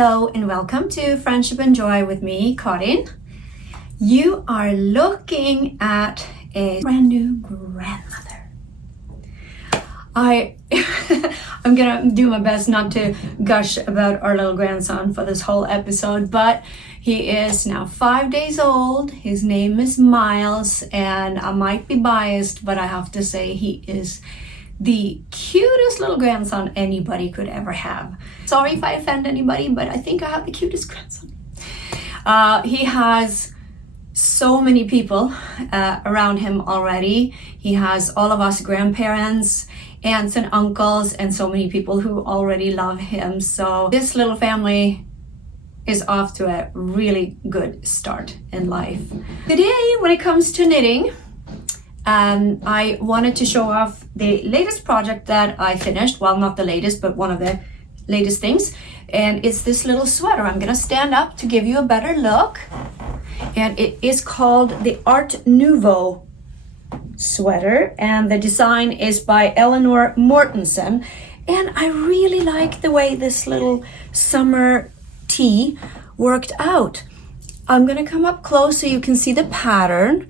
Hello and welcome to Friendship and Joy with me, Karin. You are looking at a brand new grandmother. I'm gonna do my best not to gush about our little grandson for this whole episode, but he is now 5 days old. His name is Miles, and I might be biased, but I have to say he is the cutest little grandson anybody could ever have. Sorry if I offend anybody, but I think I have the cutest grandson. He has so many people around him already. He has all of us grandparents, aunts and uncles, and so many people who already love him. So this little family is off to a really good start in life. Today, when it comes to knitting, I wanted to show off the latest project that I finished. Well, not the latest, but one of the latest things. And it's this little sweater. I'm gonna stand up to give you a better look. And it is called the Art Nouveau Sweater. And the design is by Elenor Mortensen. And I really like the way this little summer tee worked out. I'm gonna come up close so you can see the pattern.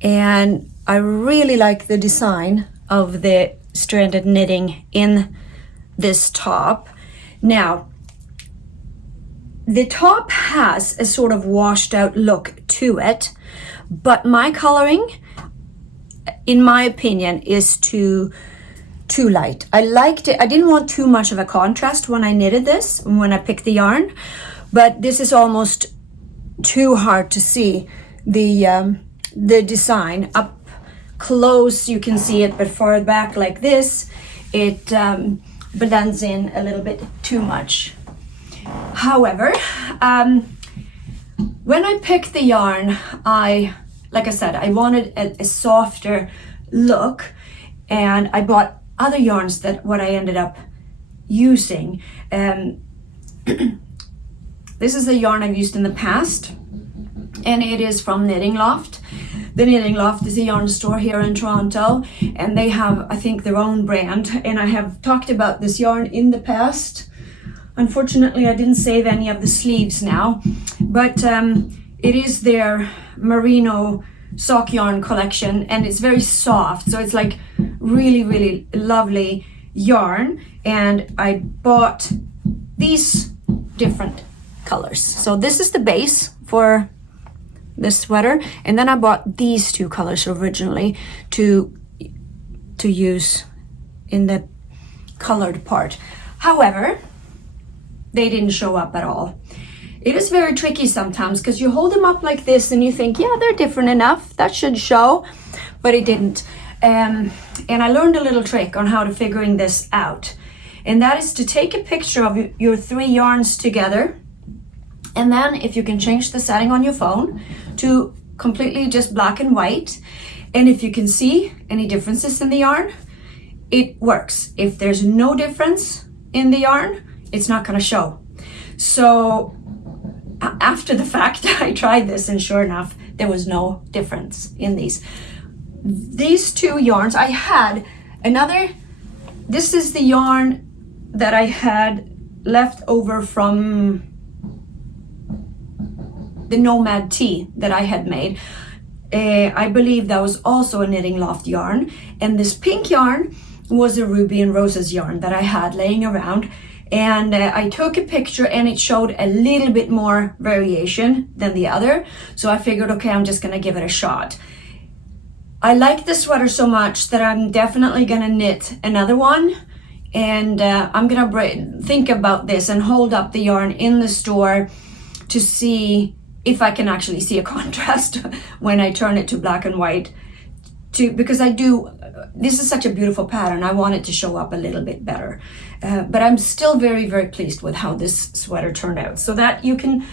And I really like the design of the stranded knitting in this top. Now, the top has a sort of washed out look to it, but my coloring, in my opinion, is too light. I liked it. I didn't want too much of a contrast when I knitted this, when I picked the yarn, but this is almost too hard to see the design. Up close you can see it, but far back like this it blends in a little bit too much. However, when I picked the yarn, like I said, I wanted a softer look, and I bought other yarns that what I ended up using. This is a yarn I've used in the past, and it is from Knitting Loft. The Knitting Loft is a yarn store here in Toronto, and they have, I think, their own brand, and I have talked about this yarn in the past. Unfortunately, I didn't save any of the sleeves now, but it is their merino sock yarn collection, and it's very soft, so it's like really, really lovely yarn. And I bought these different colors. So this is the base for this sweater, and then I bought these two colors originally to use in the colored part. However, they didn't show up at all. It is very tricky sometimes because you hold them up like this and you think, yeah, they're different enough, that should show, but it didn't. And I learned a little trick on how to figuring this out, and that is to take a picture of your three yarns together. And then if you can change the setting on your phone to completely just black and white, and if you can see any differences in the yarn, it works. If there's no difference in the yarn, it's not gonna show. So after the fact, I tried this, and sure enough, there was no difference in these two yarns. I had another, this is the yarn that I had left over from the Nomad tee that I had made. I believe that was also a Knitting Loft yarn, and this pink yarn was a Ruby and Roses yarn that I had laying around, and I took a picture and it showed a little bit more variation than the other, so I figured, okay, I'm just gonna give it a shot. I like the sweater so much that I'm definitely gonna knit another one, and I'm gonna think about this and hold up the yarn in the store to see if I can actually see a contrast when I turn it to black and white, because this is such a beautiful pattern. I want it to show up a little bit better, but I'm still very, very pleased with how this sweater turned out. So that you can,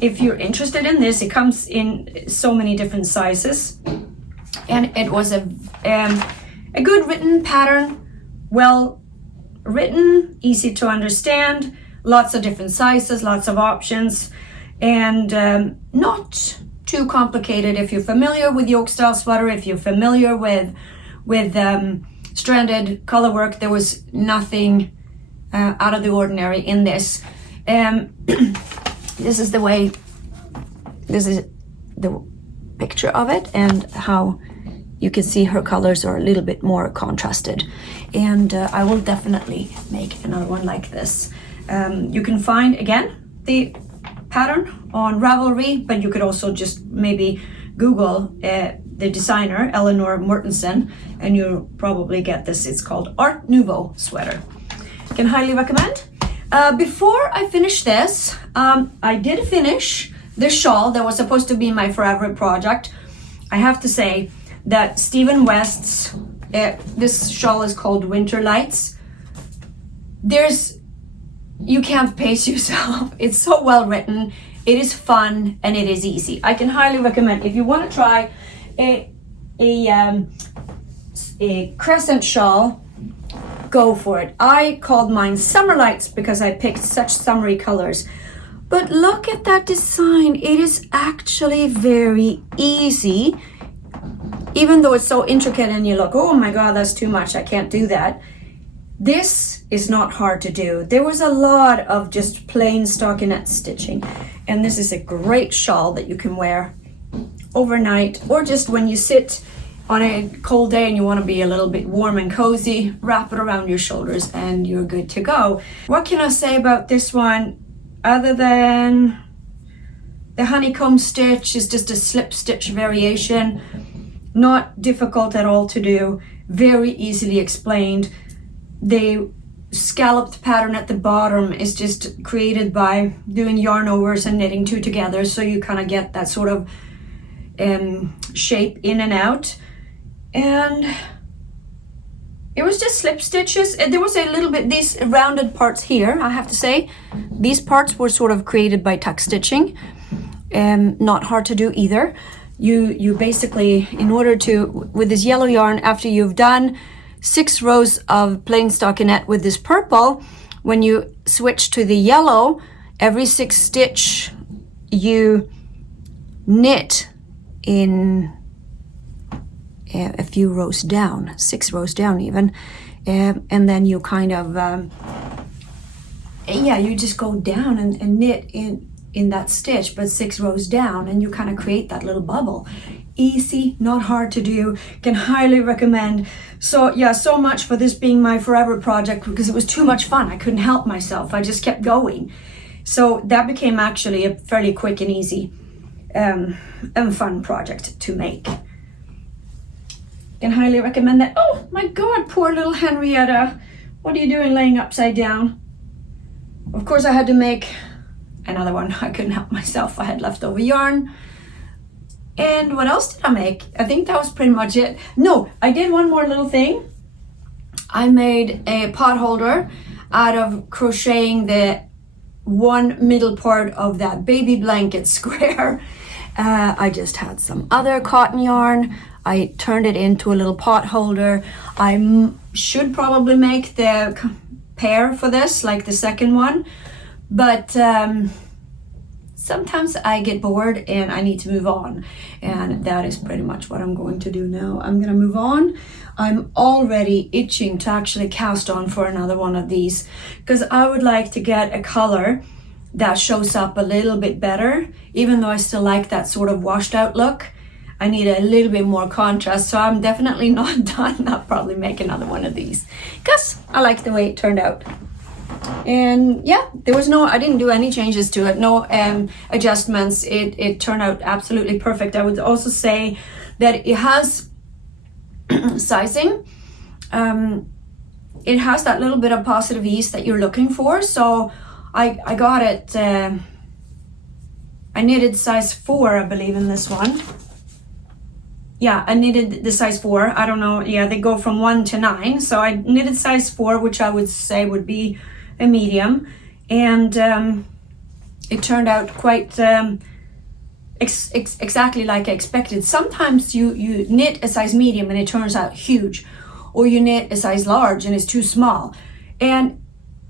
if you're interested in this, it comes in so many different sizes, and it was a good written pattern, well written, easy to understand. Lots of different sizes, lots of options, and not too complicated. If you're familiar with yoke style sweater, if you're familiar with stranded color work, there was nothing out of the ordinary in this. This is the picture of it, and how you can see her colors are a little bit more contrasted. And I will definitely make another one like this. You can find, again, the pattern on Ravelry, but you could also just maybe Google the designer, Elenor Mortensen, and you'll probably get this. It's called Art Nouveau Sweater. Can highly recommend. Before I finish this, I did finish this shawl that was supposed to be my forever project. I have to say that Stephen West's, this shawl is called Winter Lights. You can't pace yourself. It's so well written. It is fun and it is easy. I can highly recommend, if you want to try a crescent shawl, go for it. I called mine Summer Lights because I picked such summery colors. But look at that design. It is actually very easy. Even though it's so intricate and you look, oh my God, that's too much, I can't do that. This is not hard to do. There was a lot of just plain stockinette stitching. And this is a great shawl that you can wear overnight, or just when you sit on a cold day and you want to be a little bit warm and cozy, wrap it around your shoulders and you're good to go. What can I say about this one other than the honeycomb stitch is just a slip stitch variation. Not difficult at all to do, very easily explained. The scalloped pattern at the bottom is just created by doing yarn overs and knitting two together, so you kind of get that sort of shape in and out. And it was just slip stitches. There was a little bit, these rounded parts here, I have to say, these parts were sort of created by tuck stitching. Not hard to do either. You basically, in order to, with this yellow yarn, after you've done 6 rows of plain stockinette with this purple, when you switch to the yellow, every 6 stitch you knit in a few rows down, 6 rows down even, and then you kind of you just go down and knit in that stitch, but 6 rows down, and you kind of create that little bubble. Easy, not hard to do, can highly recommend. So yeah, so much for this being my forever project, because it was too much fun. I couldn't help myself, I just kept going. So that became actually a fairly quick and easy and fun project to make. Can highly recommend that. Oh my God, poor little Henrietta. What are you doing laying upside down? Of course I had to make another one. I couldn't help myself. I had leftover yarn. And what else did I make? I think that was pretty much it. No, I did one more little thing. I made a pot holder out of crocheting the one middle part of that baby blanket square. I just had some other cotton yarn. I turned it into a little pot holder. I should probably make the pair for this, like the second one, but sometimes I get bored and I need to move on, and that is pretty much what I'm going to do now. I'm gonna move on. I'm already itching to actually cast on for another one of these, because I would like to get a color that shows up a little bit better. Even though I still like that sort of washed out look, I need a little bit more contrast, so I'm definitely not done. I'll probably make another one of these because I like the way it turned out. And yeah, I didn't do any changes to it, no adjustments. It turned out absolutely perfect. I would also say that it has sizing. It has that little bit of positive ease that you're looking for. So I got it, I knitted size 4, I believe, in this one. Yeah, I knitted the size 4. I don't know. Yeah, they go from 1 to 9. So I knitted size 4, which I would say would be a medium. And it turned out quite exactly like I expected. Sometimes you knit a size medium and it turns out huge. Or you knit a size large and it's too small. And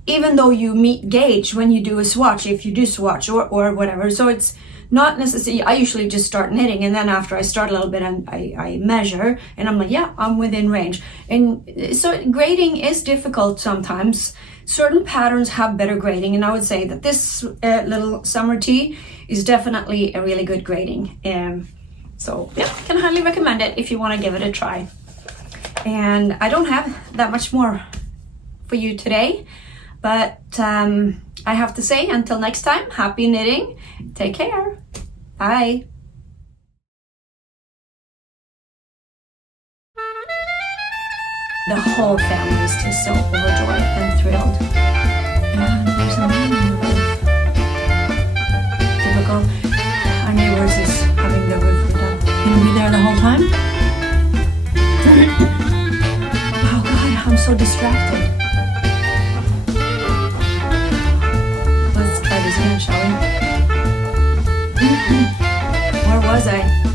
even though you meet gauge when you do a swatch, if you do swatch or whatever. So not necessarily, I usually just start knitting, and then after I start a little bit, I measure, and I'm like, yeah, I'm within range. And so grading is difficult sometimes. Certain patterns have better grading, and I would say that this little summer tee is definitely a really good grading. So yeah, can highly recommend it if you want to give it a try. And I don't have that much more for you today, but I have to say, until next time, happy knitting. Take care. Bye. The whole family is just so overjoyed and thrilled. And there's a man typical. Our neighbors is having the roof redone. Gonna be there the whole time? Oh God, I'm so distracted. Let's try this again, shall we? Where was I?